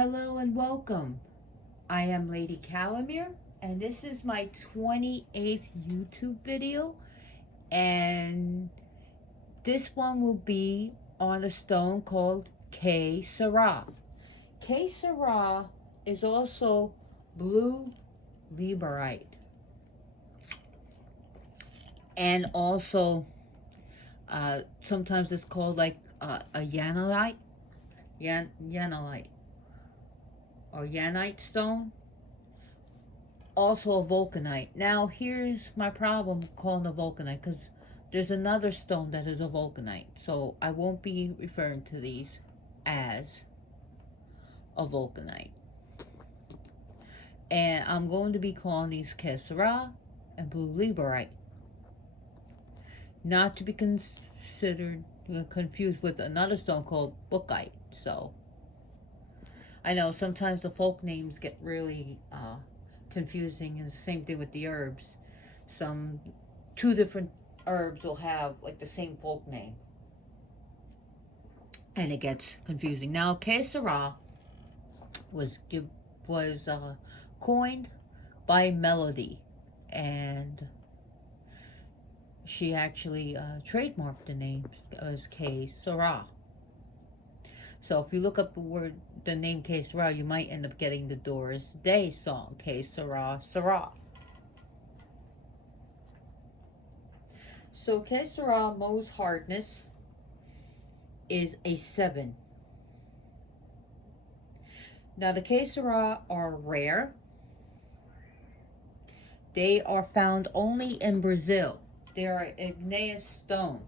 Hello and welcome. I am Lady Calamere, and this is my 28th YouTube video. And this one will be on a stone called Sera. Sera is also blue Liberite, and also sometimes it's called like a Yanolite or Yanite stone, also a vulcanite. Now here's my problem calling a vulcanite, because there's another stone that is a vulcanite, so I won't be referring to these as a vulcanite, and I'm going to be calling these Sera and blue Liberite, not to be considered confused with another stone called bookite. So I know sometimes the folk names get really confusing, and the same thing with the herbs. Two different herbs will have like the same folk name, and it gets confusing. Now, Sera was coined by Melody, and she actually trademarked the name as Sera. So if you look up the name Sera, you might end up getting the Doris Day song, Sera, Sera. So Sera Mohs hardness is a 7. Now the Sera are rare. They are found only in Brazil. They are igneous stone,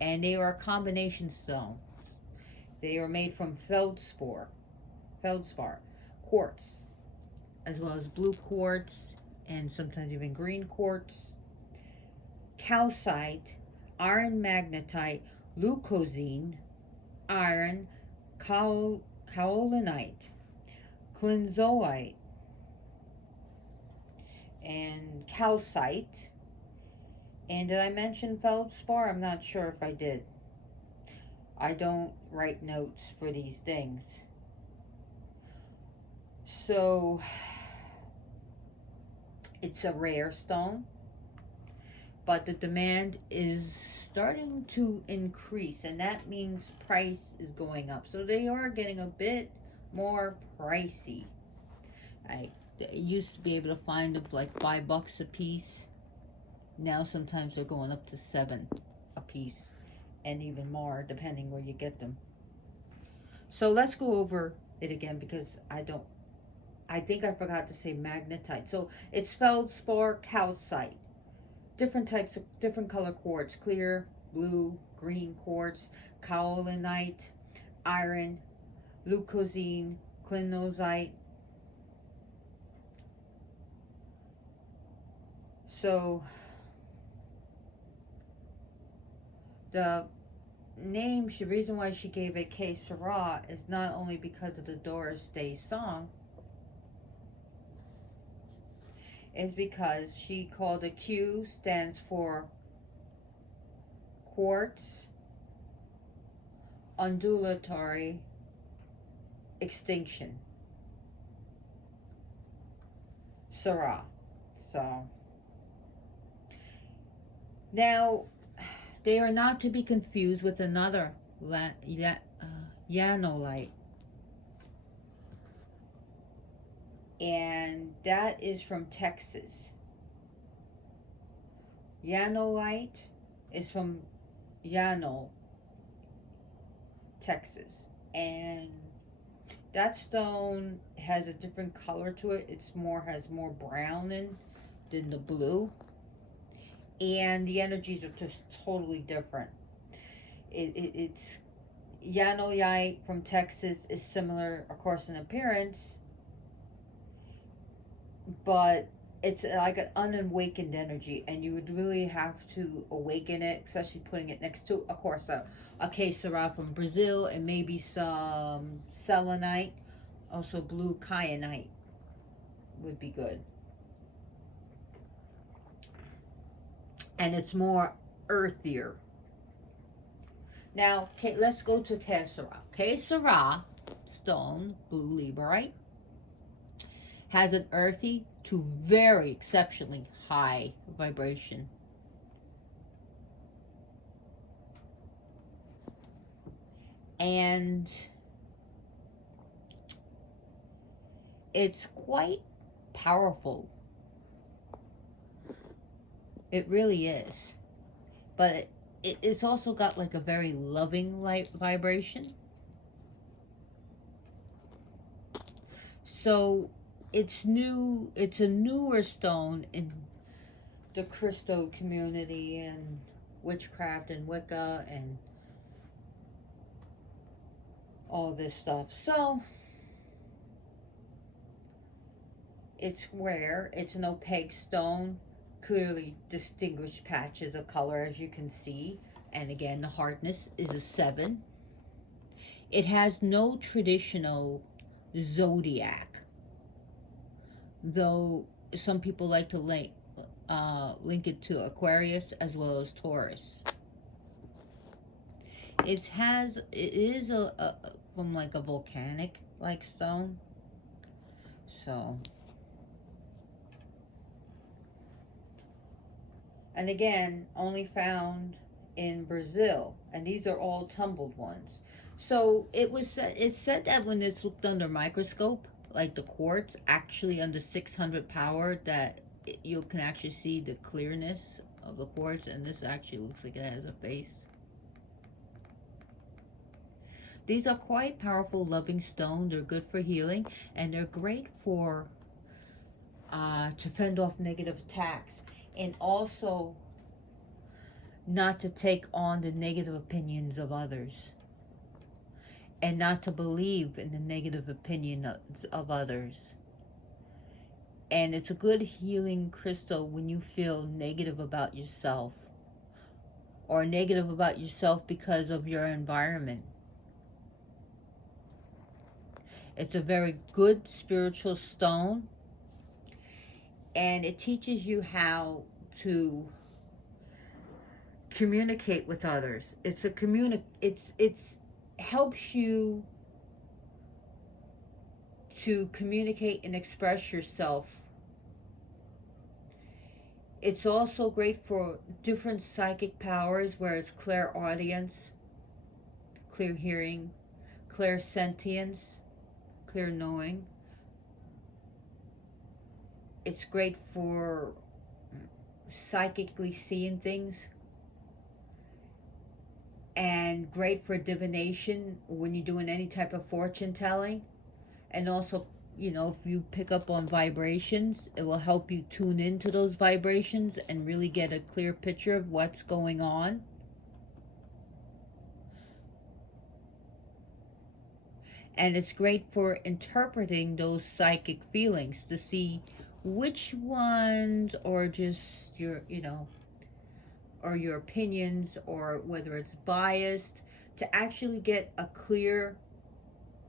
and they are a combination stone. They are made from feldspar quartz, as well as blue quartz, and sometimes even green quartz, calcite, iron magnetite, leucosine, iron, kaolinite, clinzoite, and calcite. And did I mention feldspar? I'm not sure if I did. I don't write notes for these things. So it's a rare stone, but the demand is starting to increase, and that means price is going up. So they are getting a bit more pricey. I used to be able to find them like $5 a piece. Now sometimes they're going up to $7 a piece, and even more depending where you get them. So let's go over it again, because I think I forgot to say magnetite. So it's feldspar, calcite, different types of different color quartz: clear, blue, green quartz, kaolinite, iron, leucosine, clinosite. So the reason why she gave it Sera is not only because of the Doris Day song, is because she called it Q stands for quartz undulatory extinction. Sera. So now they are not to be confused with another Yanolite, and that is from Texas. Yanolite is from Yano, Texas, and that stone has a different color to it. Has more brown than the blue, and the energies are just totally different. It's Yanolite from Texas is similar, of course, in appearance, but it's like an unawakened energy, and you would really have to awaken it, especially putting it next to, of course, a Sera from Brazil, and maybe some selenite, also blue kyanite would be good. And it's more earthier. Now, let's go to Sera. Sera stone, blue Liberite, has an earthy to very exceptionally high vibration. And it's quite powerful. It really is. But it's also got like a very loving light vibration. So it's a newer stone in the crystal community and witchcraft and Wicca and all this stuff. So it's rare. It's an opaque stone, clearly distinguished patches of color, as you can see. And again, the hardness is a 7. It has no traditional zodiac, though some people like to link it to Aquarius as well as Taurus. It is from like a volcanic like stone. So, and again, only found in Brazil, and these are all tumbled ones. So it's said that when it's looked under microscope, like the quartz, actually under 600 power, that you can actually see the clearness of the quartz, and this actually looks like it has a face. These are quite powerful, loving stone. They're good for healing, and they're great for to fend off negative attacks, and also not to take on the negative opinions of others, and not to believe in the negative opinion of others. And it's a good healing crystal when you feel negative about yourself, or negative about yourself because of your environment. It's a very good spiritual stone, and it teaches you how to communicate with others. It's helps you to communicate and express yourself. It's also great for different psychic powers, where it's clairaudience, clear hearing, clairsentience, clear knowing. It's great for psychically seeing things, and great for divination when you're doing any type of fortune telling. And also, if you pick up on vibrations, it will help you tune into those vibrations and really get a clear picture of what's going on. And it's great for interpreting those psychic feelings to see which ones are just your, or your opinions, or whether it's biased, to actually get a clear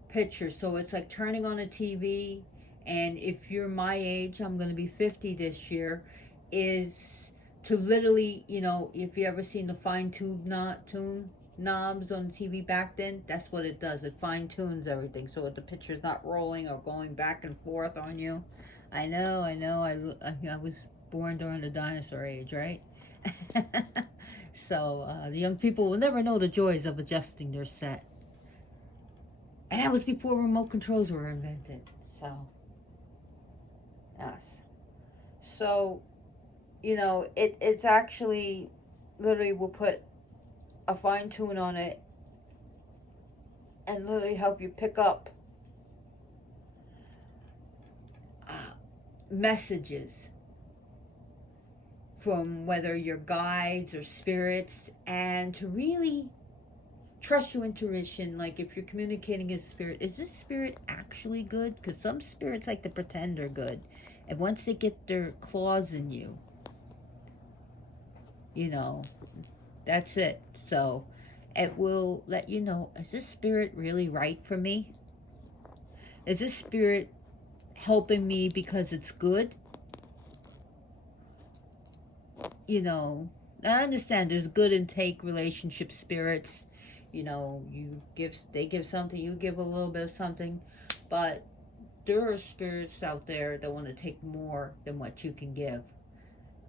picture. So it's like turning on a TV, and if you're my age, I'm going to be 50 this year, is to literally, if you ever seen the fine-tuned knobs on TV back then, that's what it does. It fine-tunes everything so that the picture's not rolling or going back and forth on you. I know, I was born during the dinosaur age, right? So the young people will never know the joys of adjusting their set. And that was before remote controls were invented. So, yes. So, it's actually, literally will put a fine tune on it and literally help you pick up messages from whether your guides or spirits, and to really trust your intuition. Like, if you're communicating as spirit, is this spirit actually good? Because some spirits like to pretend they're good, and once they get their claws in you, that's it. So it will let you know, is this spirit really right for me? Is this spirit helping me because it's good? I understand there's good and take relationship spirits, You know, they give something, you give a little bit of something, but there are spirits out there that want to take more than what you can give.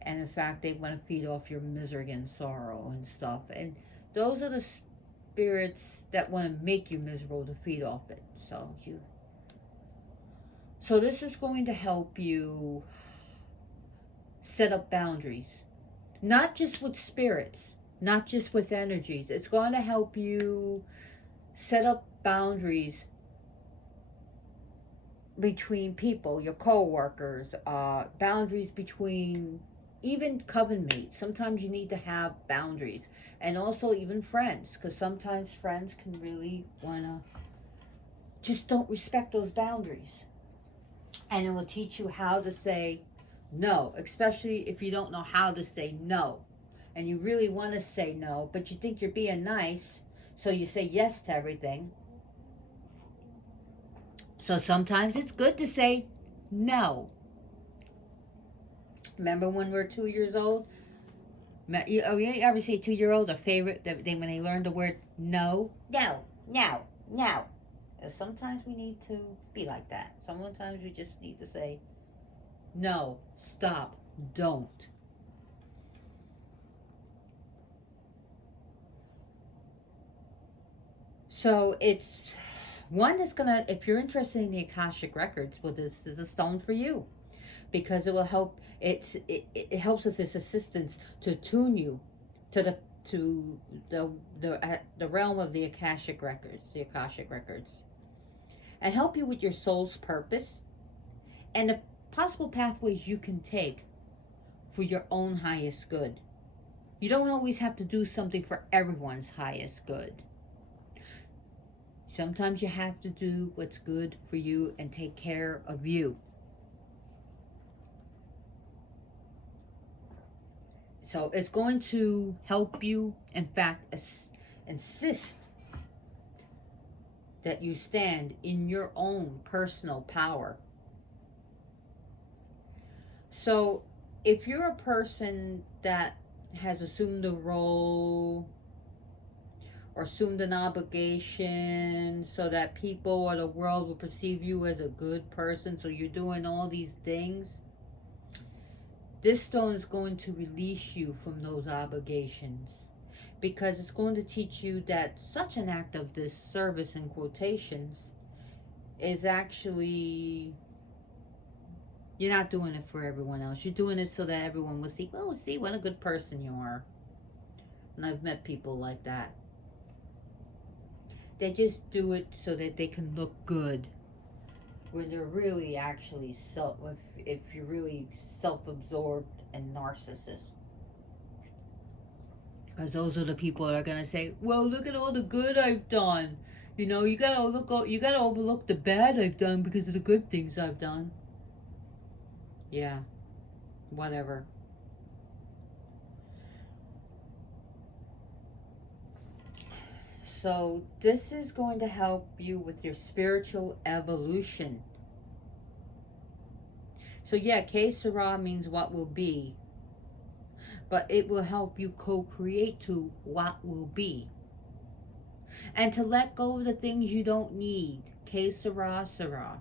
And in fact, they want to feed off your misery and sorrow and stuff. And those are the spirits that want to make you miserable to feed off it. So this is going to help you set up boundaries, not just with spirits, not just with energies. It's going to help you set up boundaries between people, your co-workers, boundaries between even coven mates. Sometimes you need to have boundaries, and also even friends, because sometimes friends can really want to just don't respect those boundaries. And it will teach you how to say no, especially if you don't know how to say no and you really want to say no, but you think you're being nice, so you say yes to everything. So sometimes it's good to say no. Remember when we were 2 years old? You ever see a 2-year-old, a favorite, when they learn the word no? No, no, no. Sometimes we need to be like that. Sometimes we just need to say no, stop, don't. So it's one that's gonna, if you're interested in the Akashic Records, well, this is a stone for you, because it will help. It helps with this assistance to tune you to the realm of the Akashic Records, and help you with your soul's purpose and the possible pathways you can take for your own highest good. You don't always have to do something for everyone's highest good. Sometimes you have to do what's good for you and take care of you. So it's going to help you, in fact, insist that you stand in your own personal power. So if you're a person that has assumed a role or assumed an obligation so that people or the world will perceive you as a good person, so you're doing all these things, this stone is going to release you from those obligations, because it's going to teach you that such an act of this service, in quotations, is actually, you're not doing it for everyone else. You're doing it so that everyone will see, well, see what a good person you are. And I've met people like that. They just do it so that they can look good, when they're really actually if you're really self-absorbed and narcissist. Because those are the people that are gonna say, well, look at all the good I've done. You know, you gotta overlook the bad I've done because of the good things I've done. Yeah, whatever. So this is going to help you with your spiritual evolution. So yeah, que sera means what will be, but it will help you co-create to what will be, and to let go of the things you don't need. Que sera, sera.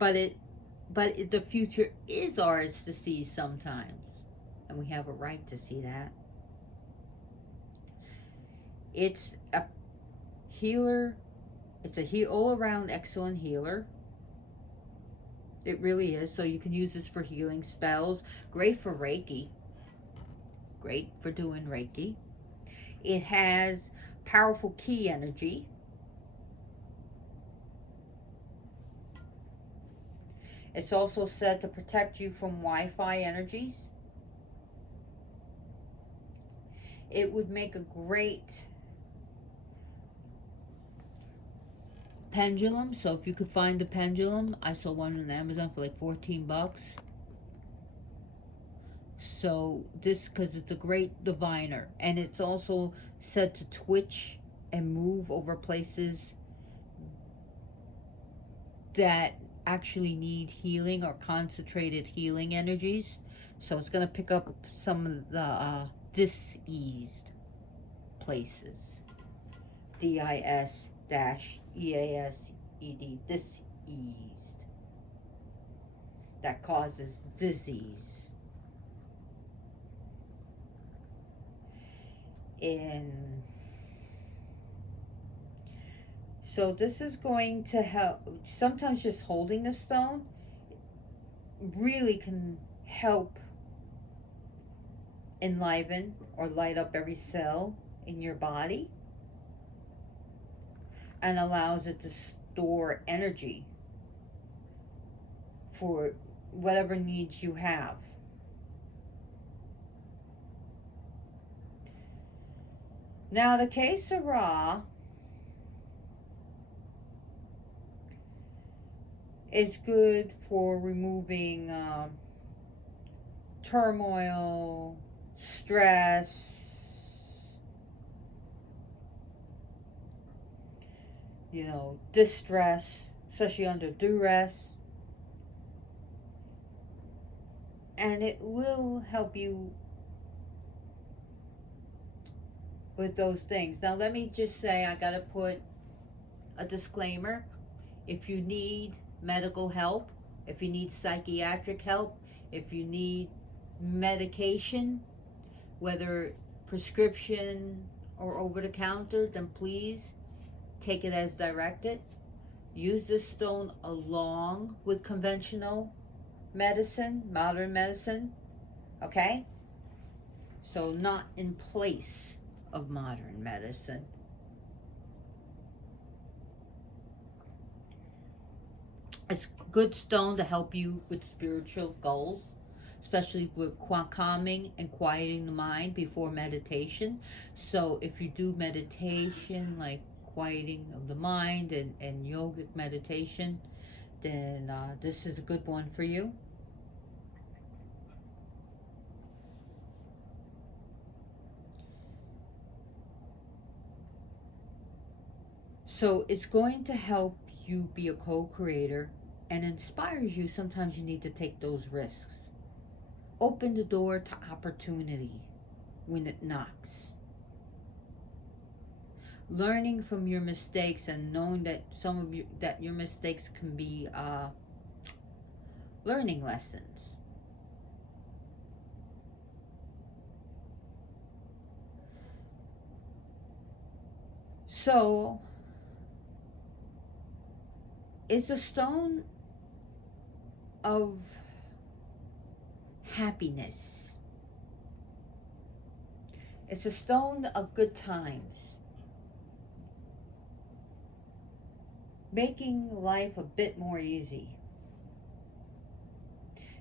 But the future is ours to see sometimes, and we have a right to see that. It's a healer. It's a all-around excellent healer. It really is. So you can use this for healing spells. Great for Reiki. Great for doing Reiki. It has powerful key energy. It's also said to protect you from Wi-Fi energies. It would make a great pendulum. So if you could find a pendulum, I saw one on Amazon for like $14. So this, because it's a great diviner, and it's also said to twitch and move over places that actually need healing or concentrated healing energies. So it's going to pick up some of the diseased places. D-I-S-E-A-S-E-D, diseased. That causes disease. And so this is going to help. Sometimes just holding a stone really can help enliven or light up every cell in your body, and allows it to store energy for whatever needs you have. Now the Sera is good for removing turmoil, stress, distress, especially under duress. And it will help you with those things. Now let me just say, I gotta put a disclaimer. If you need medical help, if you need psychiatric help, if you need medication, whether prescription or over the counter, then please take it as directed. Use this stone along with conventional medicine, modern medicine, okay? So not in place of modern medicine. It's a good stone to help you with spiritual goals, especially with calming and quieting the mind before meditation. So if you do meditation, like quieting of the mind and yogic meditation, then this is a good one for you. So it's going to help you be a co-creator and inspires you. Sometimes you need to take those risks. Open the door to opportunity when it knocks. Learning from your mistakes and knowing that that your mistakes can be learning lessons. So it's a stone of happiness. It's a stone of good times, making life a bit more easy.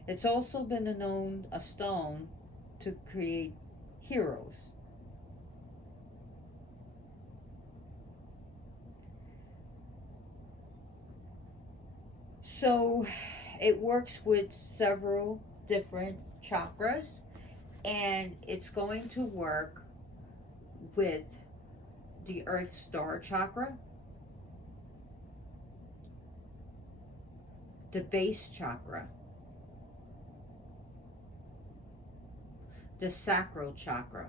It's also been known a stone to create heroes. So it works with several different chakras, and it's going to work with the Earth Star chakra, the base chakra, the sacral chakra,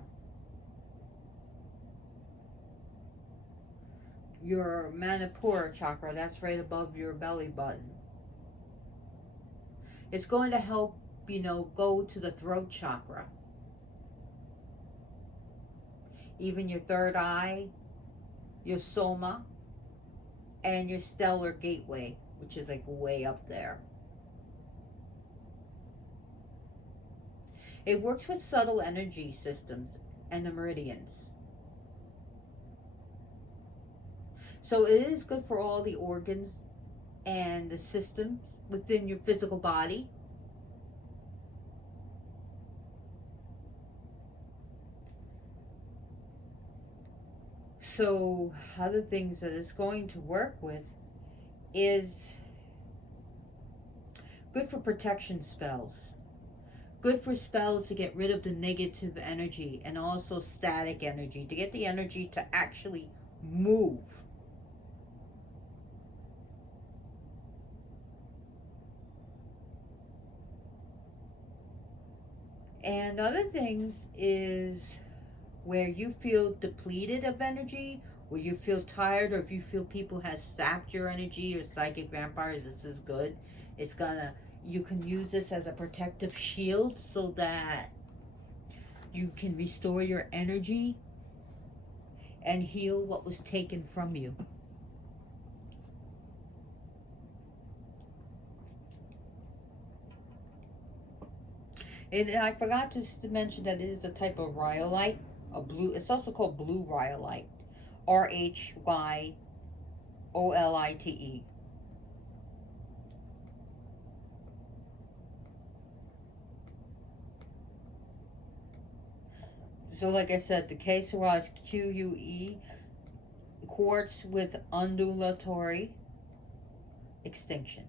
your Manipura chakra, that's right above your belly button. It's going to help, go to the throat chakra, even your third eye, your soma, and your stellar gateway, which is like way up there. It works with subtle energy systems and the meridians. So it is good for all the organs and the systems within your physical body. So other things that it's going to work with is good for protection spells. Good for spells to get rid of the negative energy and also static energy, to get the energy to actually move. And other things is where you feel depleted of energy, or you feel tired, or if you feel people has sapped your energy or psychic vampires, this is good. It's gonna, you can use this as a protective shield so that you can restore your energy and heal what was taken from you. I forgot to mention that it is a type of rhyolite, a blue. It's also called blue rhyolite, RHYOLITE. So, like I said, the K Sera is QUE, quartz with undulatory extinction.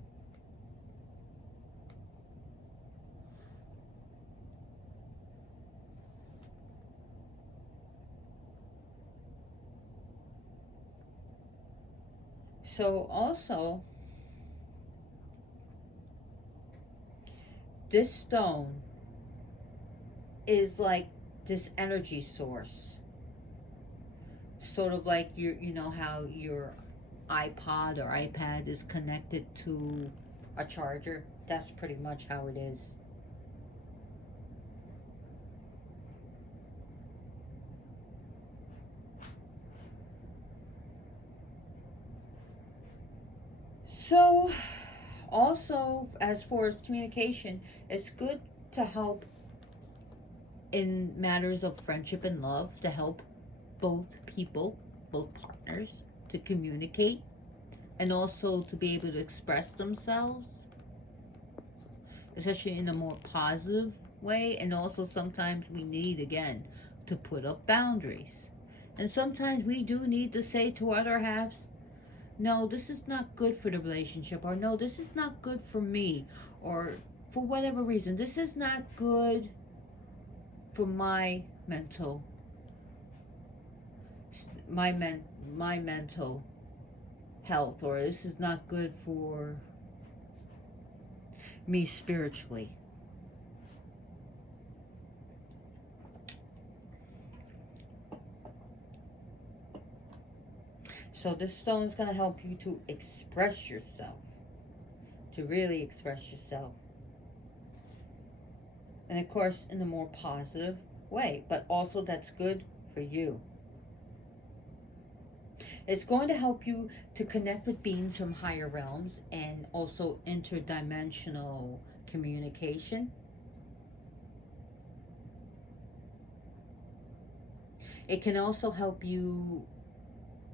So also, this stone is like this energy source. Sort of like you know how your iPod or iPad is connected to a charger. That's pretty much how it is. So, also, as far as communication, it's good to help in matters of friendship and love, to help both people, both partners, to communicate and also to be able to express themselves, especially in a more positive way. And also, sometimes we need, again, to put up boundaries. And sometimes we do need to say to other halves, no, this is not good for the relationship, or no, this is not good for me, or for whatever reason, this is not good for my mental my mental health, or this is not good for me spiritually. So this stone is going to help you to express yourself, to really express yourself. And of course, in a more positive way, but also that's good for you. It's going to help you to connect with beings from higher realms and also interdimensional communication. It can also help you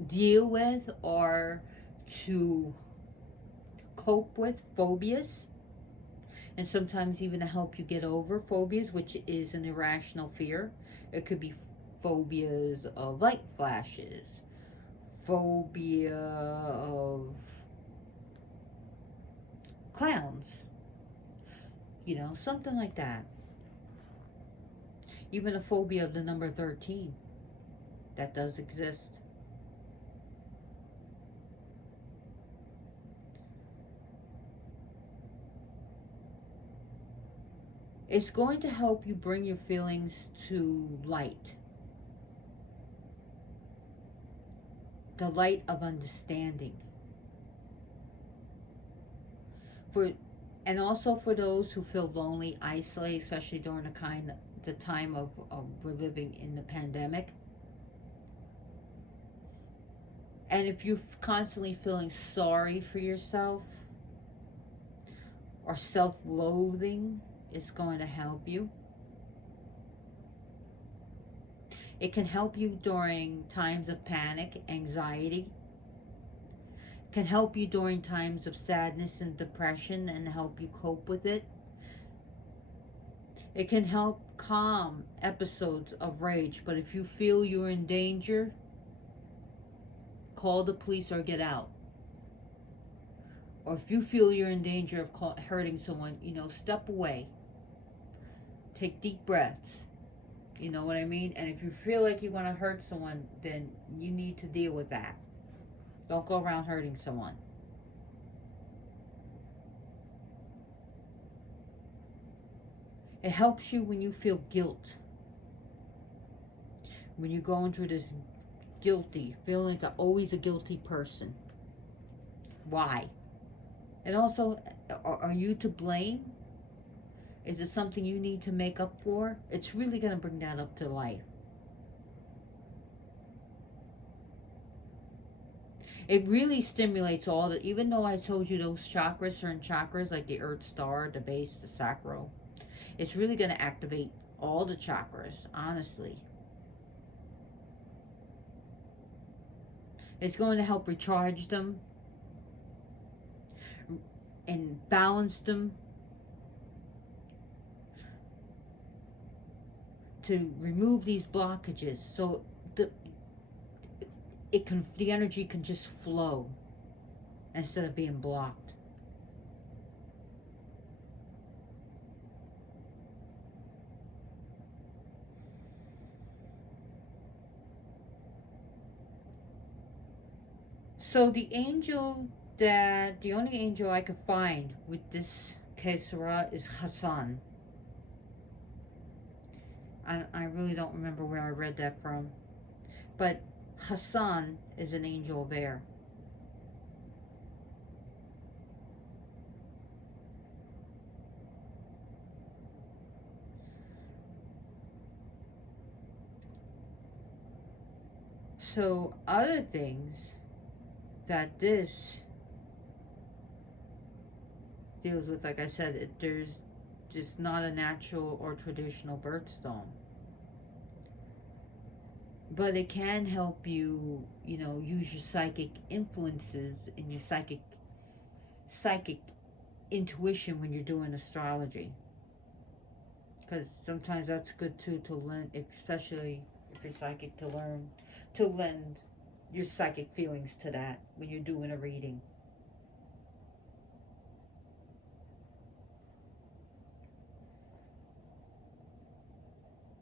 deal with or to cope with phobias, and sometimes even to help you get over phobias, which is an irrational fear. It could be phobias of light flashes, phobia of clowns, you know, something like that. Even a phobia of the number 13. That does exist. It's going to help you bring your feelings to light. The light of understanding. And also for those who feel lonely, isolated, especially during the time of we're living in the pandemic. And if you're constantly feeling sorry for yourself or self-loathing, it's going to help you. It can help you during times of panic, anxiety. It can help you during times of sadness and depression and help you cope with it. It can help calm episodes of rage, but if you feel you're in danger, call the police or get out. Or if you feel you're in danger of hurting someone, step away. Take deep breaths. You know what I mean? And if you feel like you want to hurt someone, then you need to deal with that. Don't go around hurting someone. It helps you when you feel guilt. when you're going through this guilty, feeling like always a guilty person. Why? And also, are you to blame? Is it something you need to make up for? It's really going to bring that up to life. It really stimulates all the, even though I told you those chakras, certain chakras like the earth star, the base, the sacral, it's really going to activate all the chakras, honestly. It's going to help recharge them and balance them to remove these blockages, so the energy can just flow instead of being blocked. So the only angel I could find with this Sera is Hassan. I really don't remember where I read that from, but Hassan is an angel of air. So other things that this deals with, like I said, there's just not a natural or traditional birthstone, but it can help you, use your psychic influences and your psychic intuition when you're doing astrology, because sometimes that's good too, to lend, especially if you're psychic, to learn to lend your psychic feelings to that when you're doing a reading.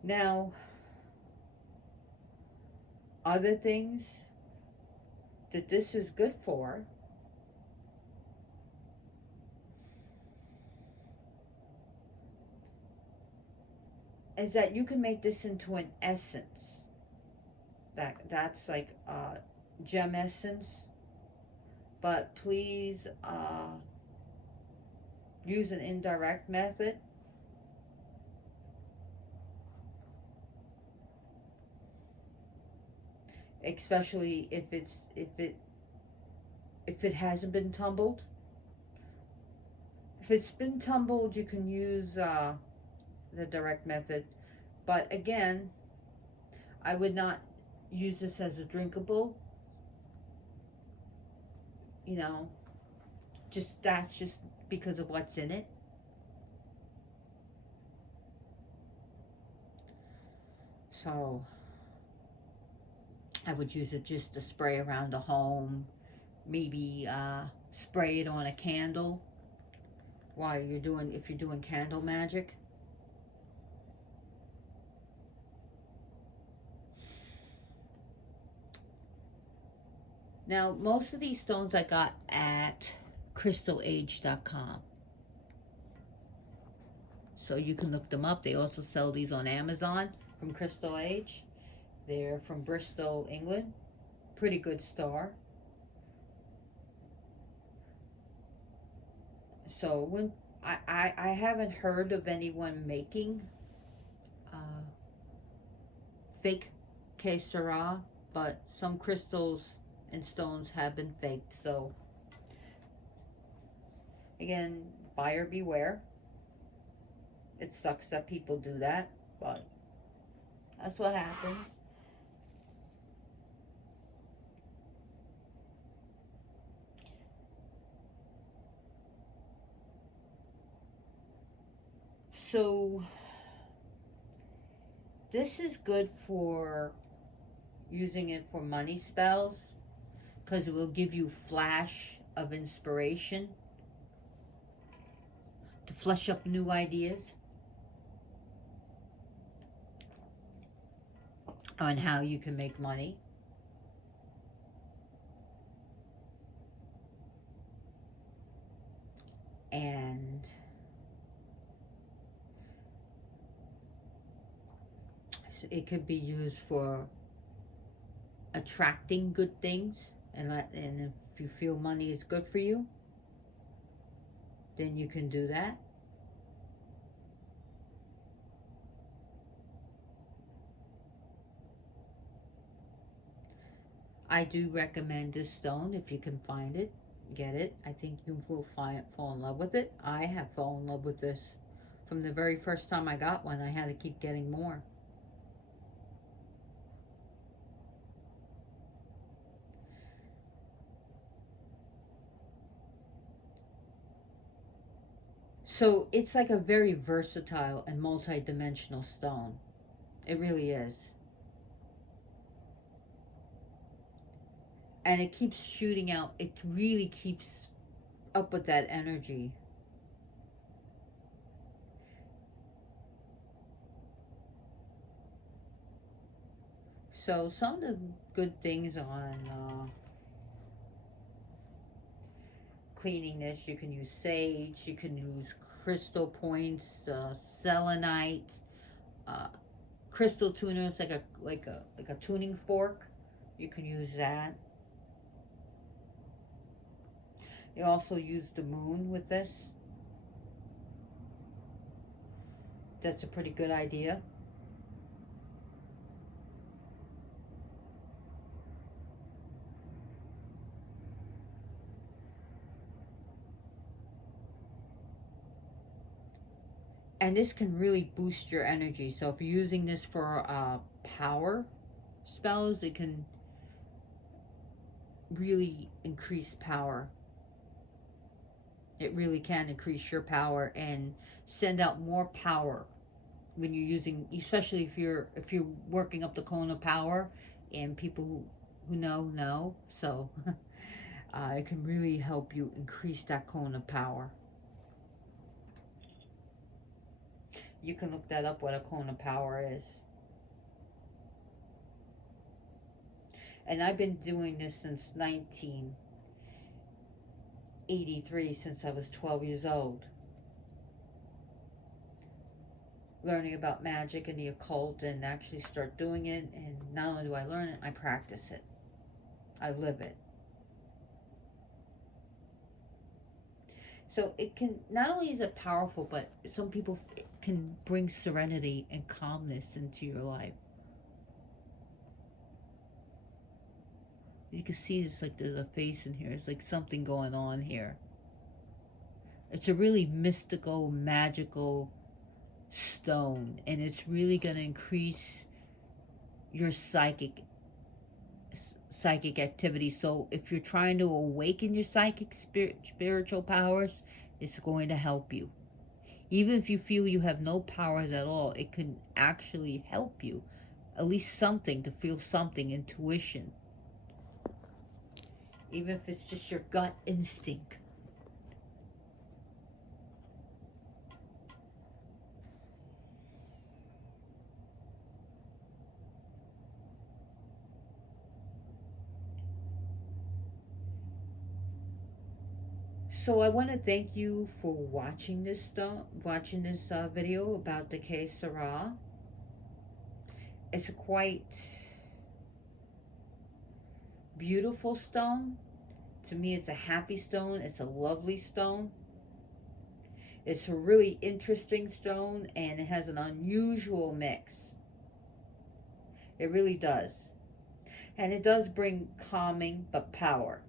Now, other things that this is good for is that you can make this into an essence. That's like gem essence, but please use an indirect method. Especially if it hasn't been tumbled. If it's been tumbled, you can use the direct method. But again, I would not use this as a drinkable. That's just because of what's in it. So I would use it just to spray around the home. Maybe spray it on a candle while if you're doing candle magic. Now, most of these stones I got at crystalage.com. So you can look them up. They also sell these on Amazon from Crystal Age. They're from Bristol, England. Pretty good star. So when I haven't heard of anyone making fake Sera, but some crystals and stones have been faked. So again, buyer beware. It sucks that people do that, but that's what happens. So this is good for using it for money spells, because it will give you flash of inspiration to flesh up new ideas on how you can make money. And it could be used for attracting good things, and if you feel money is good for you, then you can do that. I do recommend this stone if you can find it. Get it. I think you will fall in love with it. I have fallen in love with this from the very first time I got one. I had to keep getting more. So it's like a very versatile and multi-dimensional stone. It really is. And it keeps shooting out. It really keeps up with that energy. So some of the good things on cleaning this, you can use sage, you can use crystal points, selenite, uh, crystal tuner. It's like a tuning fork. You can use that. You also use the moon with this. That's a pretty good idea. And this can really boost your energy. So if you're using this for power spells, it can really increase power. It really can increase your power and send out more power when you're using, especially if you're working up the cone of power, and people who know. So it can really help you increase that cone of power. You can look that up, what a cone of power is. And I've been doing this since 1983, since I was 12 years old. Learning about magic and the occult, and actually start doing it. And not only do I learn it, I practice it. I live it. So it can, not only is it powerful, but some people can bring serenity and calmness into your life. You can see it's like there's a face in here. It's like something going on here. It's a really mystical, magical stone, and it's really going to increase your psychic activity. So if you're trying to awaken your psychic spiritual powers, it's going to help you. Even if you feel you have no powers at all, it can actually help you. At least something, to feel something, intuition. Even if it's just your gut instinct. So I want to thank you for watching this video about the Sera. It's a quite beautiful stone. To me, it's a happy stone. It's a lovely stone. It's a really interesting stone, and it has an unusual mix. It really does. And it does bring calming but power.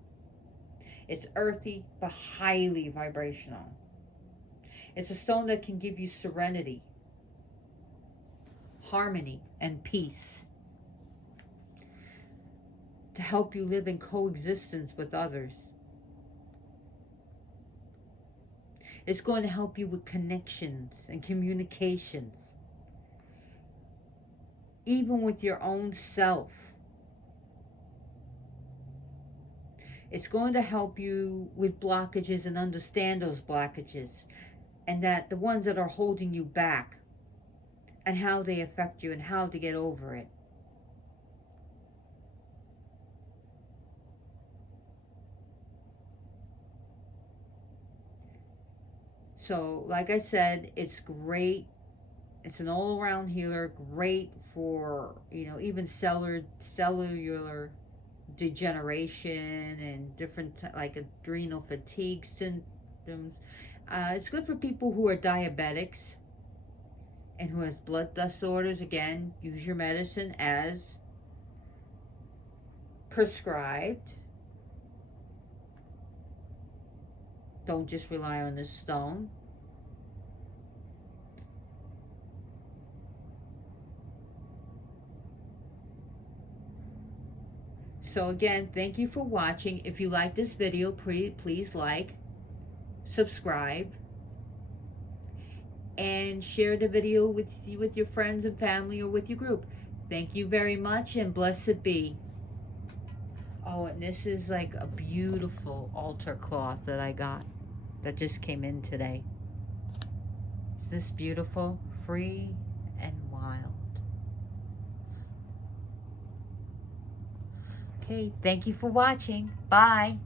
It's earthy but highly vibrational. It's a stone that can give you serenity, harmony, and peace, to help you live in coexistence with others. It's going to help you with connections and communications, even with your own self. It's going to help you with blockages and understand those blockages, and that the ones that are holding you back, and how they affect you and how to get over it. So, like I said, it's great It's an all-around healer, great for, you know, even cellular degeneration and different like adrenal fatigue symptoms. It's good for people who are diabetics and who has blood disorders. Again, use your medicine as prescribed. Don't just rely on this stone. So again, thank you for watching. If you like this video, please like, subscribe, and share the video with your friends and family or with your group. Thank you very much, and blessed be. Oh, and this is like a beautiful altar cloth that I got that just came in today. Is this beautiful? Free and wild. Okay, thank you for watching. Bye.